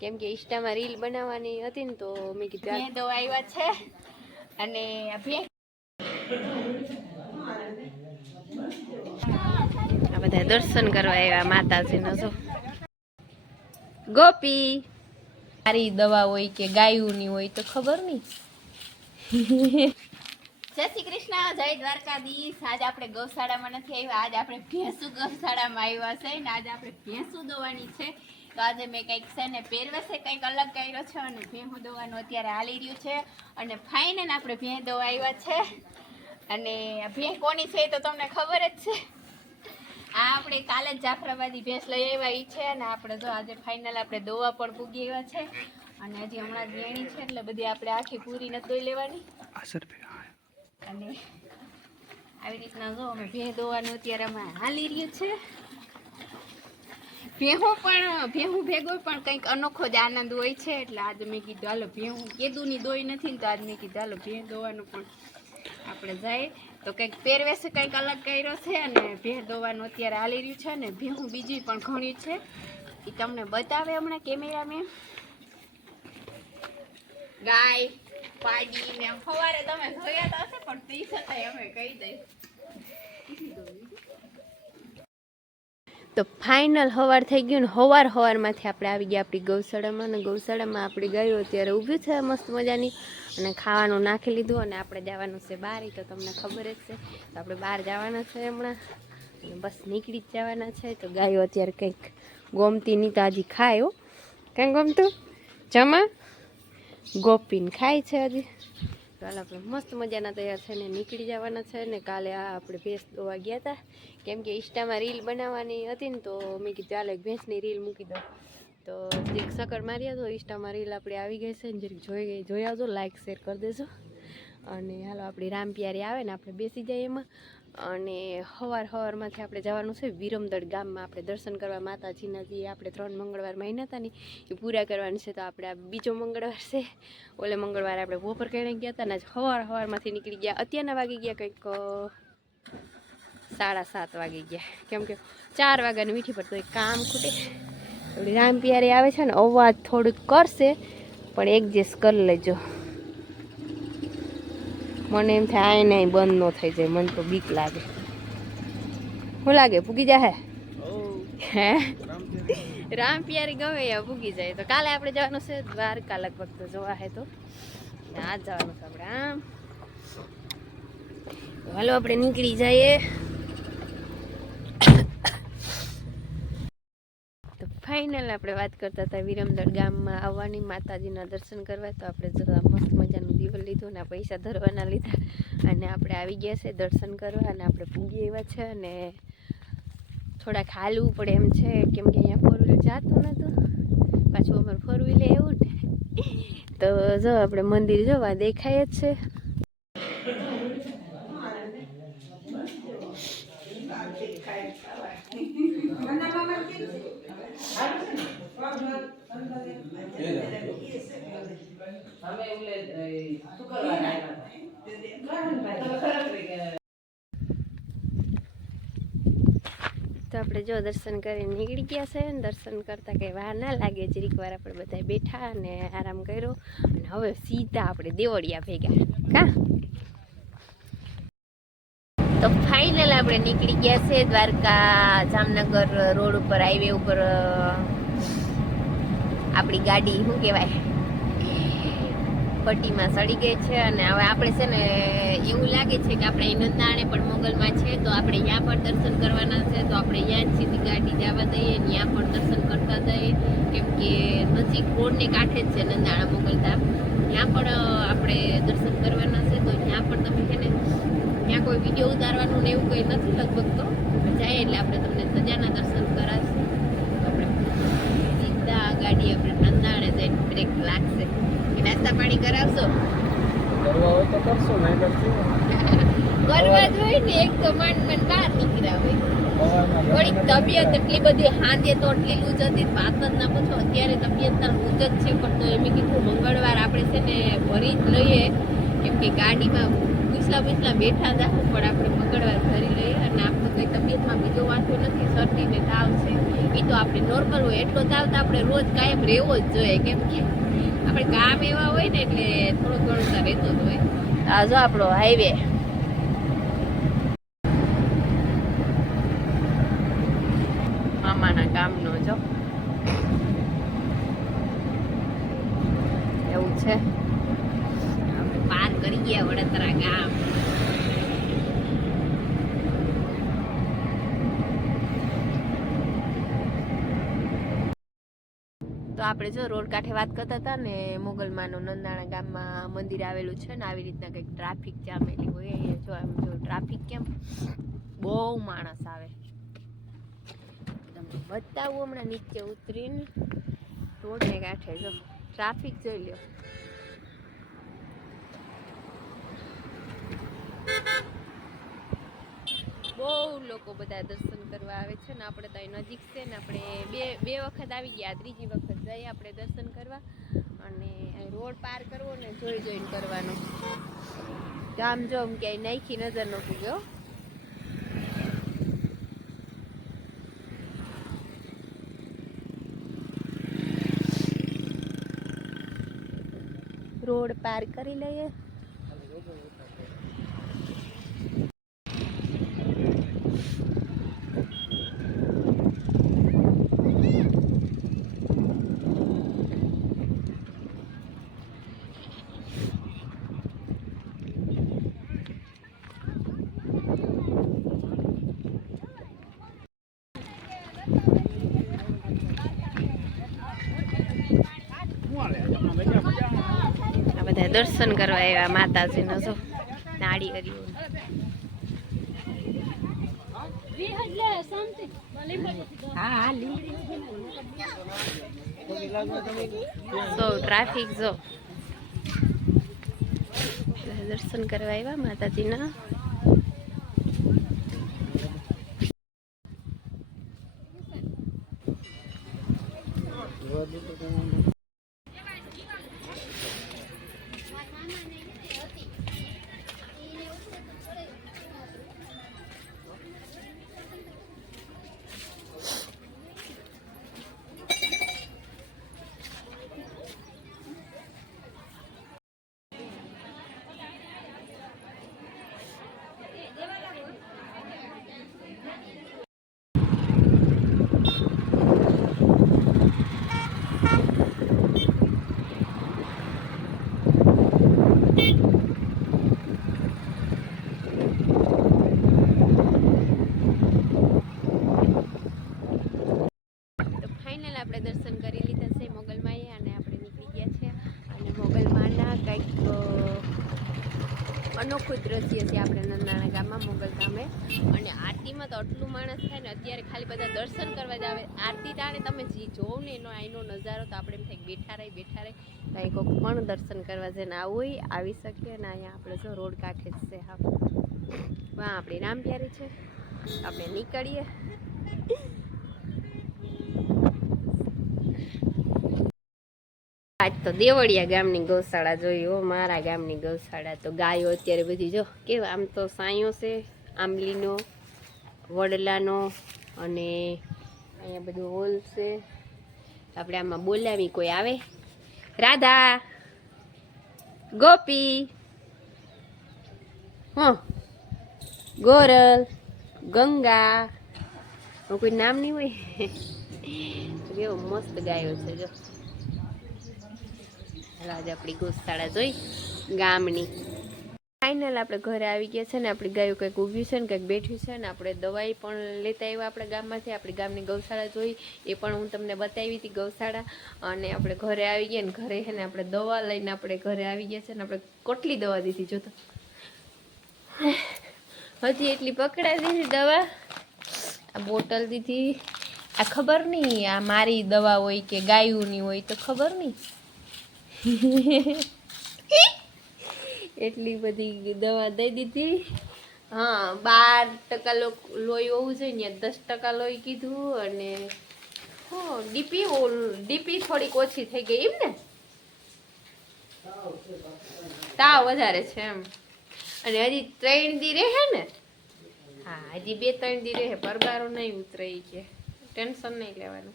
કેમ કે ઇન્સ્ટામાં રીલ બનાવવાની હતી ને તો મેં કીધું મેં તો આવ્યા છે અને આ બધા દર્શન કરવા આવ્યા માતાજીનો જો. ગોપી! સારી દવા હોય કે ગાયુંની હોય તો ખબર નહીં. જય શ્રી કૃષ્ણ જય દ્વારકાધીશ. આજ આપણે ગૌશાળામાં નથી આવ્યા આજ આપણે ભેંસુ ગૌશાળામાં આવ્યા છે ને આજે આપણે ભેંસુ દોવાની છે. તો આજે મેં કંઈક છે ને પહેરવેશે કંઈક અલગ કર્યો છે અને ભેંસુ દોવાનું અત્યારે હાલી રહ્યું છે. અને ફાઇનલ આપણે ભેં દોવા આવ્યા છે. અને ભેં કોની છે તો તમને ખબર જ છે. આ આપણે કાલે જ જાફરાબાદી ભેંસ લઈ આવ્યા એ છે અને આપણે જો આજે ફાઇનલ આપણે દોવા પણ પૂગી આવ્યા છે. અને હજી હમણાં જ વેણી છે એટલે બધી આપણે આખી પૂરી નથી દોઈ લેવાની. અને આવી રીતના જો અમે ભેં દોવાનું અત્યારે અમે હાલી રહ્યું છે. ભેહું પણ, ભેહું ભેગો પણ કંઈક અનોખો જ આનંદ હોય છે. એટલે આજ મેં કીધું, હાલો, ભેહું કેદુની દોઈ નથી. તો આજ મેં કીધું, હાલો, ભેહ દોવાનું પણ આપણે જાય. તો કંઈક પહેરવેશ કંઈક અલગ કર્યો છે અને ભેં દોવાનું અત્યારે હાલી રહ્યું છે અને ભેહું બીજી પણ ઘણી છે. એ તમને બતાવે હમણાં કેમેરામેન. ગાય, પાડી ને સવારે તમે જોયા તો હશે, પણ તે છતાંય અમે કહી દઈ તો ફાઇનલ હવાર થઈ ગયું ને હવાર હવારમાંથી આપણે આવી ગયા આપણી ગૌશાળામાં અને ગૌશાળામાં આપણી ગાયો અત્યારે ઊભી છે મસ્ત મજાની અને ખાવાનું નાખી લીધું અને આપણે જવાનું છે બહાર તો તમને ખબર જ છે. તો આપણે બહાર જવાના છે હમણાં. અને બસ નીકળી જ જવાના છે. તો ગાયો અત્યારે કંઈક ગોમતી નહીં તો હજી ખાય હો. કાંઈ ગમતું? જમા? ગોપીન ખાય છે હજી. ચાલ આપણે મસ્ત મજાના તૈયાર થઈને નીકળી જવાના છે ને કાલે આ આપણે ભેંસ દોવા ગયા હતા. કેમ કે ઇન્સ્ટામાં રીલ બનાવવાની હતી ને તો મેં કીધું ચાલે ભેંસની રીલ મૂકી દો તો એક સકર માર્યા તો ઇન્સ્ટામાં રીલ આપણે આવી ગઈ છે ને જરીક જોઈ ગઈ જોઈ આવજો લાઇક શેર કરી દેજો. અને હાલો, આપણી રામ પ્યારી આવે ને આપણે બેસી જઈએ એમાં. અને સવાર સવારમાંથી આપણે જવાનું છે. વિરમદળ ગામમાં આપણે દર્શન કરવા માતાજીના જે આપણે ત્રણ મંગળવાર મહિના હતા ને એ પૂરા કરવાની છે. તો આપણે આ બીજો મંગળવાર છે. ઓલે મંગળવારે આપણે બપોર કરીને ગયા હતા ને આજ સવાર સવારમાંથી નીકળી ગયા. અત્યારના વાગી ગયા કંઈક સાડા સાત વાગી ગયા. કેમ કે ચાર વાગ્યાની મીઠી પર તો એક કામ ખૂટે. ઓલી રામ પ્યારી આવે છે ને, અવાજ થોડુંક કરશે, પણ એડજસ્ટ કરી લેજો. મને એમ થાય, આય નહીં, બંધ ન થઈ જાય. મને તો બીક લાગે. શું લાગે ભૂગી જાય હે? રામ પિયારી ગમે ત્યાં ભૂગી જાય. તો કાલે આપણે જવાનું છે દ્વારકા લગભગ, તો જોવા હે તો. આ જવાનું છે આપણે, આમ. હાલો, આપણે નીકળી જઈએ તો ફાઇનલ આપણે વાત કરતા હતા વિરમદળ ગામમાં આવવાની માતાજીના દર્શન કરવા. તો આપણે જરા મસ્ત મજાનું દીવલ લીધું અને પૈસા ધરવાના લીધા. અને આપણે આવી ગયા છે દર્શન કરવા અને આપણે પૂગી એવા છે અને થોડાક હાલવું પડે એમ છે. કેમ કે અહીંયા ફોર વ્હીલર જાતું નહોતું પાછું અમારે ફોર વ્હીલર એવું ને તો જો આપણે મંદિર જોવા દેખાય જ છે. તો આપણે જો દર્શન કરીને નીકળી ગયા છે ને દર્શન કરતાં કંઈ વાર ના લાગે. જરીક વાર આપણે બધા બેઠા અને આરામ કર્યો અને હવે સીધા આપણે દેવળિયા ભેગા. કા? તો ફાઇનલ આપણે નીકળી ગયા છે દ્વારકા જામનગર રોડ ઉપર હાઈવે ઉપર આપણી ગાડી શું કહેવાય? પટ્ટીમાં સડી ગઈ છે અને હવે આપણે છે ને એવું લાગે છે કે આપણે નંદાણે પણ મોગલમાં છે, તો આપણે ત્યાં પણ દર્શન કરવાના છે, તો આપણે ત્યાં જ સીધી ગાડી જવા દઈએ ત્યાં પણ દર્શન કરતા જઈએ કેમ કે નજીક રોડને કાંઠે જ છે નંદાણા મોગલધામ ત્યાં પણ આપણે દર્શન કરવાના છે, તો ત્યાં પણ તમે છે ને, ત્યાં કોઈ વીડિયો ઉતારવાનું ને એવું કંઈ નથી લગભગ તો જાય એટલે આપણે તમને સજાના દર્શન કરાવશું તો આપણે સીધા ગાડી આપણે નંદાણે જઈને બ્રેક લાગશે કે નાસ્તા પાણી કરાવશો? કરવા હોય તો કરશું નહીં કરશું કરવા જ હોય ને એક માંડ બહાર નીકળ્યા હોય. થોડીક તબિયત એટલી બધી હાંદે તો એટલી લૂજ હતી વાત જ ના પૂછો અત્યારે તબિયત તાર લૂજ જ છે પણ તો એમ કીધું મંગળવાર આપણે છે ને ભરી જ લઈએ. કેમ કે ગાડીમાં પિછલા પિછલા બેઠા હતા પણ આપણે મંગળવાર ભરી લઈએ અને આપણું કંઈ તબિયતમાં બીજો વાંધો નથી શરદી ને તાવ છે. એ તો આપણે નોર્મલ હોય એટલો તાવ તો આપણે રોજ કાયમ રહેવો જ જોઈએ કેમ કે આપણે કામ એવા હોય ને એટલે થોડું ઘણું તો રહેતું જ હોય. આ જો આપણો હાઈવે મામાના ગામનો જો. એવું છે. આપણે પાર કરી ગયા વડોદરા ગામ. આપણે જો રોડ કાંઠે વાત કરતા હતા ને, મોગલમાનું નંદાણા ગામમાં મંદિર આવેલું છે ને, આવી રીતના કંઈક ટ્રાફિક જામેલી હોય અહીંયા જો આમ જો ટ્રાફિક કેમ બહુ માણસ આવે. તમને બતાવું હમણાં નીચે ઉતરીને, રોડને કાંઠે જો ટ્રાફિક જોઈ લ્યો. બહુ લોકો બધા દર્શન કરવા આવે છે ને, આપણે તો નજીક છે ને, આપણે બે બે વખત આવી ગયા, ત્રીજી વખત. જઈએ આપણે દર્શન કરવા અને રોડ પાર કરવો ને જોઈ જોઈને કરવાનો. ગામ જો આમ ક્યાંય નાખી નજર ન પૂગ્યો રોડ પાર કરી લઈએ. બધા દર્શન કરવા આવ્યા માતાજીનો જો. નાળી હરિયો સો ટ્રાફિક જો. દર્શન કરવા આવ્યા માતાજીના. તો ફાઇનલ આપણે દર્શન કરી લીધા છે મોગલમાએ અને આપણે નીકળી ગયા છે અને મોગલમાના કંઈક અ, અનોખું દ્રશ્ય છે આપણે નંદાણા ગામમાં, મોગલ ગામે અને આરતીમાં તો આટલું માણસ થાય ને, અત્યારે ખાલી બધા દર્શન કરવા જ આવે. આરતી ટાણે તમે જે જોવો ને એનો અહીંનો નજારો તો આપણે એમ થાય બેઠા રહી બેઠા રહી. કાંઈ કોઈક પણ દર્શન કરવા જઈને આવું આવી શકીએ અને અહીંયા આપણે જો રોડ કાંઠે જ છે, હા. વાહ, આપણી રામ પ્યારી છે. આપણે નીકળીએ. આજ તો દેવળિયા ગામની ગૌશાળા જોઈ હો, મારા ગામની ગૌશાળા તો ગાયો અત્યારે બધી જો, કેવા આમ તો સાંયો છે, આંબલીનો, વડલાનો અને અહીંયા બધું હોલ છે. આપણે આમાં બોલાવી કોઈ આવે? રાધા, ગોપી, હં, ગોરલ, ગંગા કોઈ નામ નહીં હોય? કેવો મસ્ત ગાયો છે જો. હાલો, આજે આપણી ગોશાળા જોઈ ગામની. ફાઇનલ આપણે ઘરે આવી ગયા છે ને, આપણી ગાયું કંઈક ઊભી છે ને, કંઈક બેઠી છે ને, આપણે દવાઈ પણ લેતા આવ્યા આપણા ગામમાંથી. આપણી ગામની ગૌશાળા જોઈ, એ પણ હું તમને બતાવી હતી ગૌશાળા. અને આપણે ઘરે આવી ગયા ને, ઘરે છે ને, આપણે દવા લઈને આપણે ઘરે આવી ગયા છે ને, આપણે કેટલી દવા દીધી જોતો હજી એટલી પકડાઈ દીધી દવા. આ બોટલ દીધી. આ ખબર નહીં, આ મારી દવા હોય કે ગાયુંની હોય તો ખબર નહીં. એટલી બધી દવા દઈ દીધી. હા, બાર ટકા લોહી હોવું જોઈએ ને દસ ટકા લોહી કીધું અને ડીપી ડીપી થોડીક ઓછી થઈ ગઈ એમ ને? તાવ વધારે છે એમ. અને હજી ત્રણ દી રહે ને? હા, હજી બે ત્રણ દી રહે, પરબારો નહીં ઉતરે કે. ટેન્શન નહીં લેવાનું.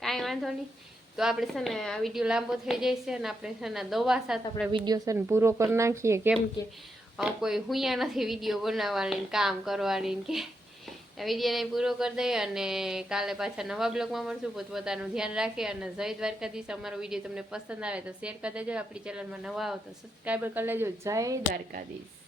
કાંઈ વાંધો નહીં. તો આપણે છે ને આ વીડિયો લાંબો થઈ જાય અને આપણે છે ને દવા સાથે આપણે વીડિયો છે ને પૂરો કરી નાખીએ. કેમ કે કોઈ હુંયા નથી વીડિયો બનાવવાની કામ કરવાની કે. વિડીયોને પૂરો કરી દઈએ અને કાલે પાછા નવા બ્લોગમાં મળશું. પોતપોતાનું ધ્યાન રાખીએ અને જય દ્વારકાધીશ. અમારો વીડિયો તમને પસંદ આવે તો શેર કરી દેજો. આપણી ચેનલમાં નવા આવો તો સબસ્ક્રાઈબર કરી લેજો. જય દ્વારકાધીશ.